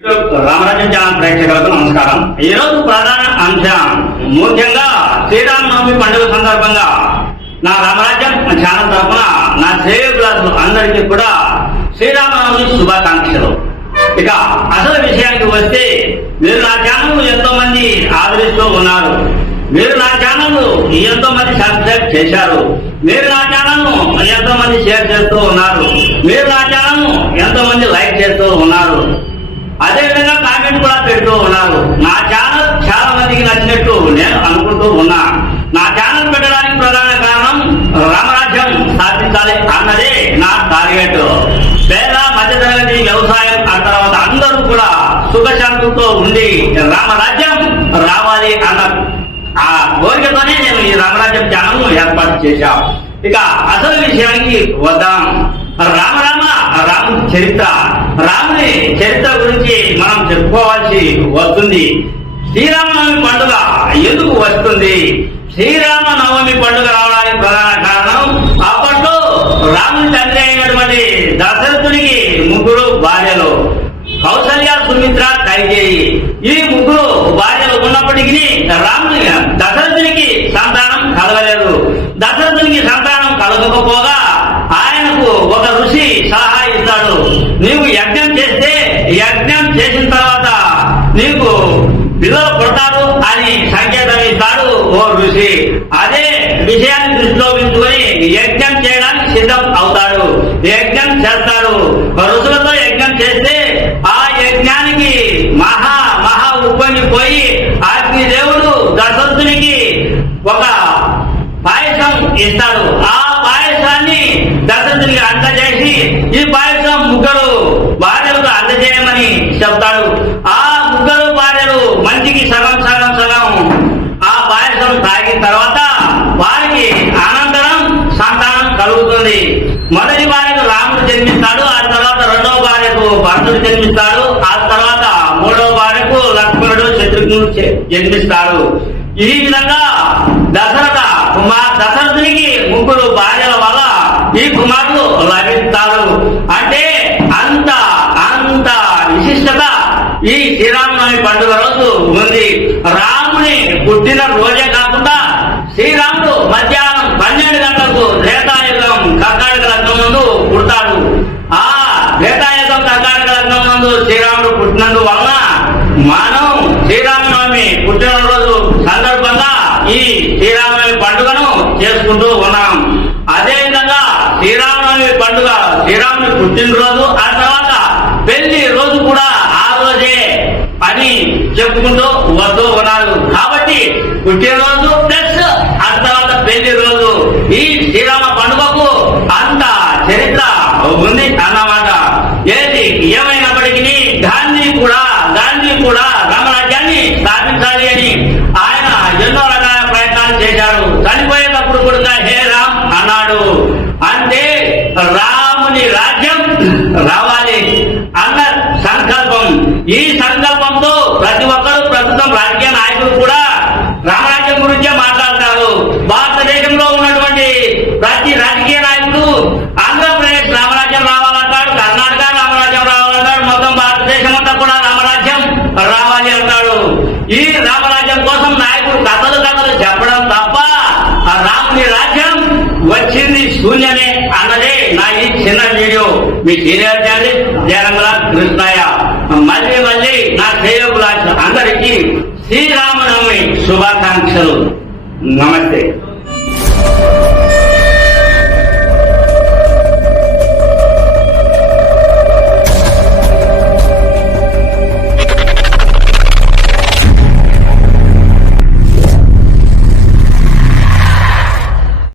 రామరాజ్యం channel ప్రేక్షకులకు నమస్కారం. ఈ రోజు ప్రధాన అంశం ముఖ్యంగా శ్రీరామనవమి పండుగ సందర్భంగా నా రామరాజ్యం ఛానల్ తరఫున నా శ్రేయోగులకు అందరికీ కూడా శ్రీరామనవమి శుభాకాంక్షలు. ఇక అసలు విషయానికి వస్తే మీరు నా ఛానల్ ఎంతో మంది ఆదరిస్తూ ఉన్నారు. మీరు నా ఛానల్ ఎంతో మంది సబ్స్క్రైబ్ చేశారు. మీరు నా ఛానల్ ఎంతో మంది షేర్ చేస్తూ ఉన్నారు. మీరు నా ఛానల్ ఎంతో మంది లైక్ చేస్తూ ఉన్నారు అదే విధంగా కామెంట్ కూడా పెడుతూ ఉన్నారు నా ఛానల్ చాలా మందికి నచ్చినట్టు నేను అనుకుంటూ ఉన్నా. నా ఛానల్ పెట్టడానికి ప్రధాన కారణం రామరాజ్యం స్థాపించాలి అన్నదే నా టార్గెట్. పేద మధ్యతరగతి వ్యవసాయం ఆ తర్వాత అందరూ కూడా సుఖశాంతులతో ఉండి రామరాజ్యం రావాలి అన్న ఆ కోరికతోనే నేను ఈ రామరాజ్యం ఛానల్ ఏర్పాటు చేశా ఇక అసలు విషయానికి వద్దాం. రామరామ రాము చరిత్ర. రాముని చరిత్ర గురించి మనం చెప్పుకోవాల్సి వస్తుంది. శ్రీరామనవమి పండుగ ఎందుకు వస్తుంది? శ్రీరామనవమి పండుగ రావడానికి ప్రధాన కారణం అప్పట్లో రాముని తండ్రి అయినటువంటి దశరథునికి ముగ్గురు భార్యలు. కౌసల్య సుమిత్ర కైకేయి. ఈ ముగ్గురు భార్యలు ఉన్నప్పటికీ రాముని దశరథునికి సంతానం కలగలేదు. దశరథునికి సంతానం కలగకపోగా నీకు ఒక ఋషి సలహా ఇస్తాడు నీవు యజ్ఞం చేస్తే యజ్ఞం చేసిన తర్వాత నీకు పిల్లలు పుడతారు అని సంకేతం ఇస్తాడు ఓ ఋషి. అదే విషయాన్ని దృష్టిలో ఉంచుకొని యజ్ఞం చేయడానికి సిద్ధం అవుతాడు. యజ్ఞం చేస్తాడు. ఋషులతో యజ్ఞం చేస్తే ఆ యజ్ఞానికి మహా మహా ఉప్పొంగిపోయి అగ్నిదేవుడు దశరథునికి ఒక పాయసం ఇస్తాడు. ఆ పాయసాన్ని దశరథునికి అందజేసి ఈ పాయసం ముగ్గురు భార్యలకు అందజేయమని చెప్తాడు. ఆ ముగ్గురు భార్యలు మంచికి సగం సగం సగం. ఆ పాయసం తాగిన తర్వాత వారికి అనంతరం సంతానం కలుగుతుంది. మొదటి భార్యకు రాముడు జన్మిస్తాడు ఆ తర్వాత రెండవ భార్యకు భరతుడు జన్మిస్తాడు ఆ తర్వాత మూడవ భార్యకు లక్ష్మణుడు శత్రుఘ్నుడు జ- జన్మిస్తాడు. ఈ విధంగా దశరథ కుమార్ దశరథునికి ముగ్గురు భార్యల వల్ల ఈ కుమారులు లభిస్తారు అంటే అంత అంత విశిష్టత ఈ శ్రీరామనవమి పండుగ రోజు ఉంది. రాముని పుట్టిన రోజే కాకుండా శ్రీరాముడు మధ్యాహ్నం పన్నెండు గంటలకు త్రేతాయుగం కర్ణాటక లగ్నం ముందు పుడతాడు. ఆ త్రేతాయుగం కర్ణాటక లగ్నం ముందు శ్రీరాముడు పుట్టినందు వలన మనం శ్రీరామనవమి పుట్టినరోజు సందర్భంగా ఈ శ్రీరామనవమి పండుగను చేసుకుంటూ ఉన్నాం అదే విధంగా శ్రీరామనవమి పండుగ శ్రీరాముని పుట్టినరోజు ఆ తర్వాత పెళ్ళి రోజు కూడా ఆ రోజే అని చెప్పుకుంటూ వస్తూ ఉన్నారు కాబట్టి పుట్టినరోజు ప్లస్ ఆ తర్వాత పెళ్ళి రోజు ఈ శ్రీరామ పండుగకు అంత చరిత్ర ఉంది అన్నమాట ఏది ఏమైనప్పటికీ గాంధీ కూడా గాంధీ కూడా రామరాజ్యాన్ని స్థాపించాలి అని ఆయన ఎన్నో రకాల ప్రయత్నాలు చేశారు చనిపోయేటప్పుడు కూడా హే రామ్ అన్నాడు అంటే రాముని రాజ్యం రావాలి అన్న సంకల్పం. ఈ సంకల్పంతో ప్రతి ఒక్కరు ప్రస్తుతం రాజకీయ నాయకులు కూడా రామరాజ్యం గురించే మాట్లాడతారు భారతదేశంలో ఉన్నటువంటి ప్రతి రాజకీయ నాయకుడు ఆంధ్రప్రదేశ్ రామరాజ్యం రావాలంటాడు కర్ణాటక రామరాజ్యం రావాలంటాడు మొత్తం భారతదేశం అంతా కూడా రామరాజ్యం రావాలి అంటాడు ఈ రామరాజ్యం కోసం నాయకుడు కథలు కథలు చెప్పడం తప్ప ఆ రాముని రాజ్యం వచ్చింది శూన్యమే అన్నదే నా ఈ చిన్న వీడియో మీ సీనియర్ జర్నలిస్ట్ జయరంగల కృష్ణయ్య మళ్ళీ మళ్ళీ నా శ్రేయోగుల అందరికీ శ్రీరామనవమి శుభాకాంక్షలు. నమస్తే.